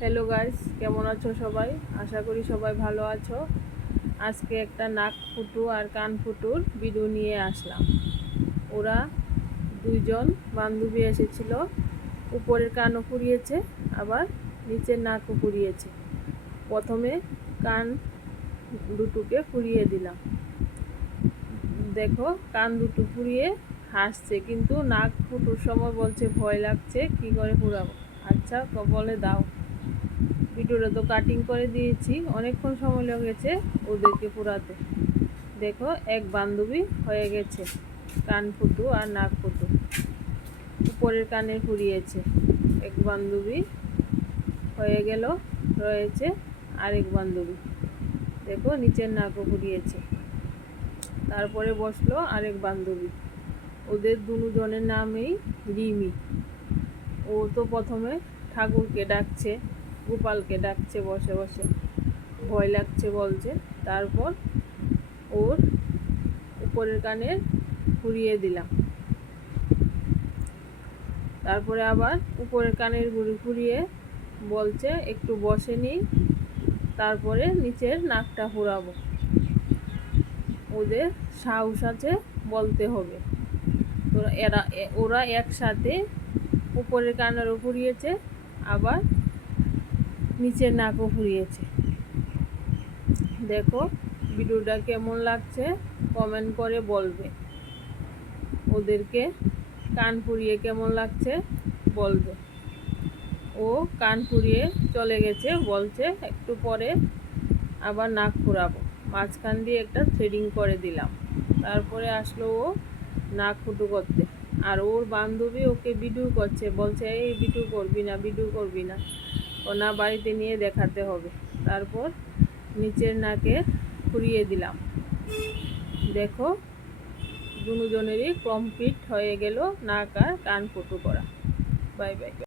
Hello guys, কেমন আছো সবাই? আশা করি সবাই ভালো আছো। আজকে একটা নাক ফুটু আর কান ফুটুর ভিডিও নিয়ে আসলাম। ওরা দুইজন বান্ধবী এসেছিল, উপরের কানও ফুরিয়েছে আবার নিচের নাকও ফুরিয়েছে। প্রথমে কান দুটোকে ফুরিয়ে দিলাম। দেখো, কান দুটো ফুরিয়ে হাসছে, কিন্তু নাক ফুটুর সময় বলছে ভয় লাগছে, কি করে ফুরাবো। আচ্ছা, বলে দাও। ভিডিওটা তো কাটিং করে দিয়েছি, অনেকক্ষণ সময় লেগেছে ওদেরকে পুরাতে। দেখো, এক বান্ধবী হয়ে গেছে কান ফুটু আর নাক ফুটু। উপরের কানে ফুরিয়েছে, এক বান্ধবী হয়ে গেল, রয়েছে আরেক বান্ধবী। দেখো, নিচের নাকও ফুরিয়েছে। তারপরে বসলো আরেক বান্ধবী। ওদের দুজনের নামই রিমি। ও তো প্রথমে ঠাকুরকে ডাকছে, গোপালকে ডাকছে বসে বসে, ভয় লাগছে বলছে। তারপর ওর উপরের কানে ফুরিয়ে দিলাম। তারপরে আবার উপরের কানের গুড়ি ফুরিয়ে বলছে একটু বসে নিই, তারপরে নিচের নাকটা ফুরাবো। ওদের সাহস আছে, বলতে হবে। তো ওরা একসাথে উপরের কানেরও ফুরিয়েছে, আবার নিচের নাকও ফুরিয়েছে। দেখো, ভিডিওটা কেমন লাগছে কমেন্ট করে বলবে। ওদেরকে কান ফুরিয়ে কেমন লাগছে বলবে। ও কান ফুরিয়ে চলে গেছে, বলছে একটু পরে আবার নাক ফুরাবো। মাঝখান দিয়ে একটা থ্রেডিং করে দিলাম। তারপরে আসলো ও নাক ফুটু করতে, আর ওর বান্ধবী ওকে ভিডিও করছে, বলছে এই ভিডিও করবি না, ভিডিও করবি না, ও না বাড়িতে নিয়ে দেখাতে হবে। তারপর নিচের নাকে ফুরিয়ে দিলাম। দেখো, দুজনেরই কমপ্লিট হয়ে গেল নাক আর কান ফুটু করা। Bye bye.